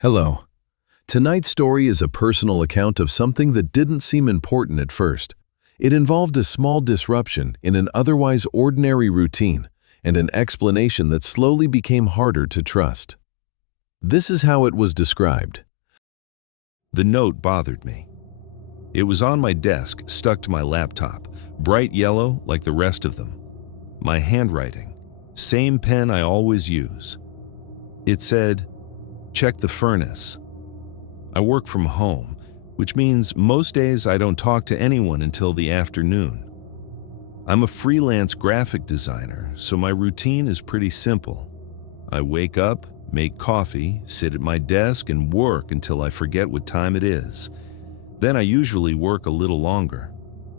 Hello. Tonight's story is a personal account of something that didn't seem important at first. It involved a small disruption in an otherwise ordinary routine and an explanation that slowly became harder to trust. This is how it was described. The note bothered me. It was on my desk, stuck to my laptop, bright yellow like the rest of them. My handwriting, same pen I always use. It said, "Check the furnace." I work from home, which means most days I don't talk to anyone until the afternoon. I'm a freelance graphic designer, so my routine is pretty simple. I wake up, make coffee, sit at my desk, and work until I forget what time it is. Then I usually work a little longer.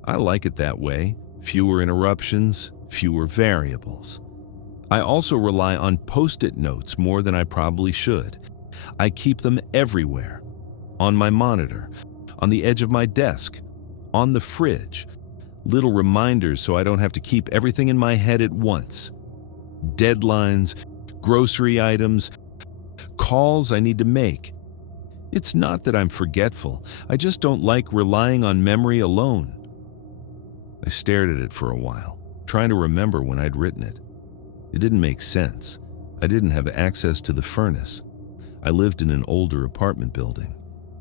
I like it that way, fewer interruptions, fewer variables. I also rely on post-it notes more than I probably should. I keep them everywhere. On my monitor, on the edge of my desk, on the fridge. Little reminders so I don't have to keep everything in my head at once. Deadlines, grocery items, calls I need to make. It's not that I'm forgetful, I just don't like relying on memory alone. I stared at it for a while, trying to remember when I'd written it. It didn't make sense. I didn't have access to the furnace. I lived in an older apartment building.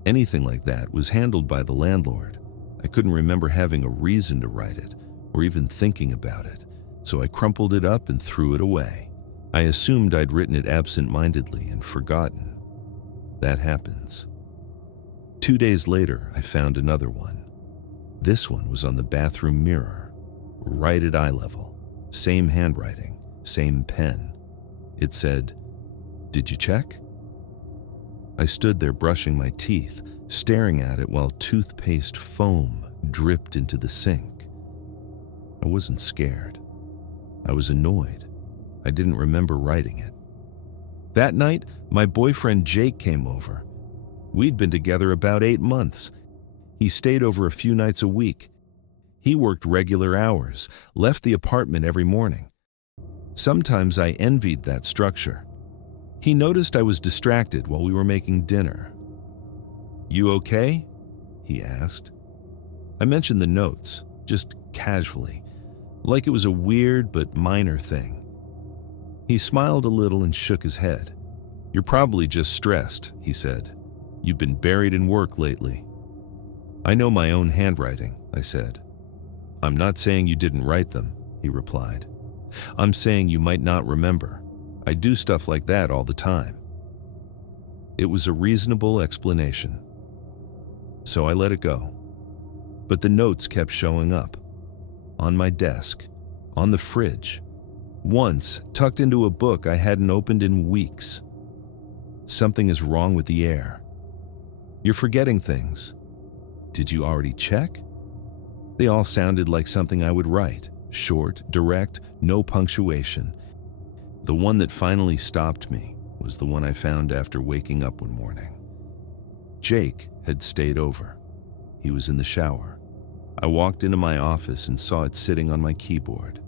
Anything like that was handled by the landlord. I couldn't remember having a reason to write it, or even thinking about it, so I crumpled it up and threw it away. I assumed I'd written it absent-mindedly and forgotten. That happens. 2 days later, I found another one. This one was on the bathroom mirror, right at eye level. Same handwriting, same pen. It said, "Did you check?" I stood there brushing my teeth, staring at it while toothpaste foam dripped into the sink. I wasn't scared. I was annoyed. I didn't remember writing it. That night, my boyfriend Jake came over. We'd been together about 8 months. He stayed over a few nights a week. He worked regular hours, left the apartment every morning. Sometimes I envied that structure. He noticed I was distracted while we were making dinner. "You okay?" he asked. I mentioned the notes, just casually, like it was a weird but minor thing. He smiled a little and shook his head. "You're probably just stressed," he said. "You've been buried in work lately." "I know my own handwriting," I said. "I'm not saying you didn't write them," he replied. "I'm saying you might not remember. I do stuff like that all the time." It was a reasonable explanation, so I let it go. But the notes kept showing up. On my desk, on the fridge, once tucked into a book I hadn't opened in weeks. "Something is wrong with the air. You're forgetting things. Did you already check?" They all sounded like something I would write, short, direct, no punctuation. The one that finally stopped me was the one I found after waking up one morning. Jake had stayed over. He was in the shower. I walked into my office and saw it sitting on my keyboard.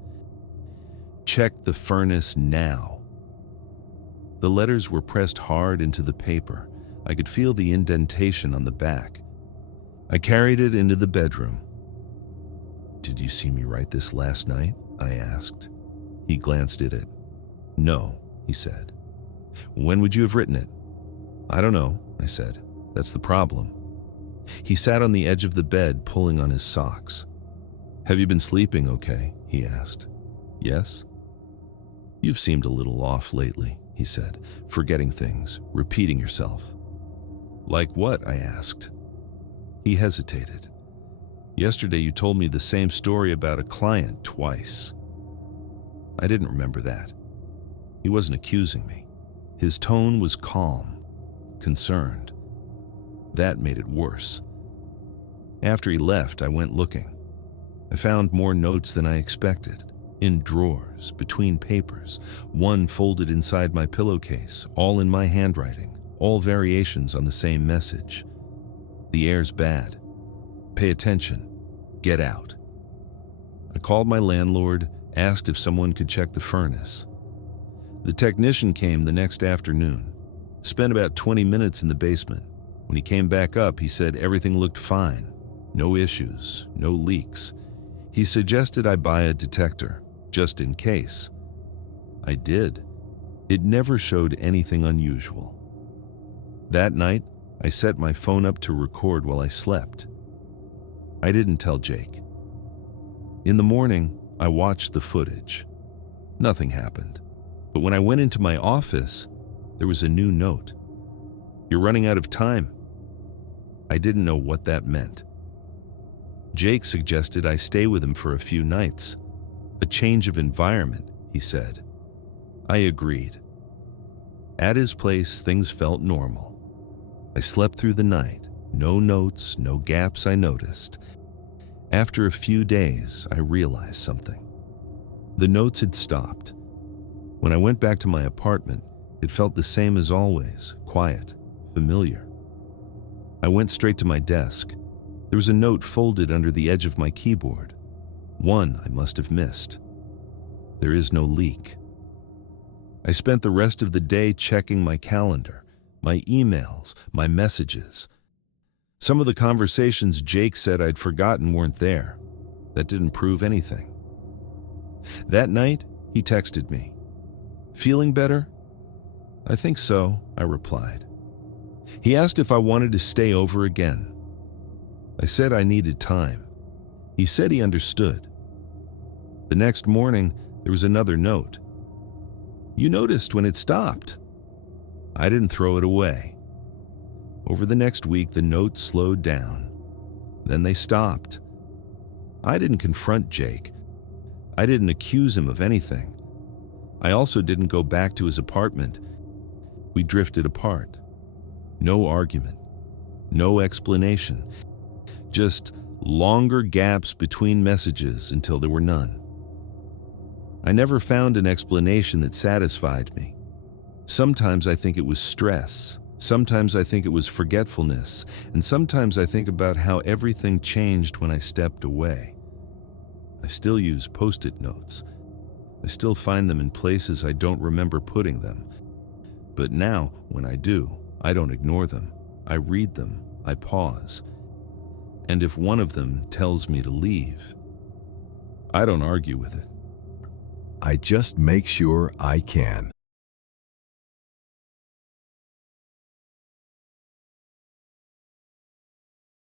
"Check the furnace now." The letters were pressed hard into the paper. I could feel the indentation on the back. I carried it into the bedroom. "Did you see me write this last night?" I asked. He glanced at it. "No," he said. "When would you have written it?" "I don't know," I said. "That's the problem." He sat on the edge of the bed, pulling on his socks. "Have you been sleeping okay?" he asked. "Yes." "You've seemed a little off lately," he said, "forgetting things, repeating yourself." "Like what?" I asked. He hesitated. "Yesterday you told me the same story about a client twice." I didn't remember that. He wasn't accusing me. His tone was calm, concerned. That made it worse. After he left, I went looking. I found more notes than I expected, in drawers, between papers, one folded inside my pillowcase, all in my handwriting, all variations on the same message. "The air's bad. Pay attention. Get out." I called my landlord, asked if someone could check the furnace. The technician came the next afternoon. Spent about 20 minutes in the basement. When he came back up, he said everything looked fine. No issues, no leaks. He suggested I buy a detector, just in case. I did. It never showed anything unusual. That night, I set my phone up to record while I slept. I didn't tell Jake. In the morning, I watched the footage. Nothing happened. But when I went into my office, there was a new note. "You're running out of time." I didn't know what that meant. Jake suggested I stay with him for a few nights. A change of environment, he said. I agreed. At his place, things felt normal. I slept through the night. No notes, no gaps I noticed. After a few days, I realized something. The notes had stopped. When I went back to my apartment, it felt the same as always, quiet, familiar. I went straight to my desk. There was a note folded under the edge of my keyboard. One I must have missed. There is no leak. I spent the rest of the day checking my calendar, my emails, my messages. Some of the conversations Jake said I'd forgotten weren't there. That didn't prove anything. That night, he texted me. "Feeling better?" "I think so," I replied. He asked if I wanted to stay over again. I said I needed time. He said he understood. The next morning, there was another note. "You noticed when it stopped." I didn't throw it away. Over the next week, the notes slowed down. Then they stopped. I didn't confront Jake. I didn't accuse him of anything. I also didn't go back to his apartment. We drifted apart. No argument. No explanation. Just longer gaps between messages until there were none. I never found an explanation that satisfied me. Sometimes I think it was stress. Sometimes I think it was forgetfulness. And sometimes I think about how everything changed when I stepped away. I still use Post-it notes. I still find them in places I don't remember putting them. But now, when I do, I don't ignore them. I read them. I pause. And if one of them tells me to leave, I don't argue with it. I just make sure I can.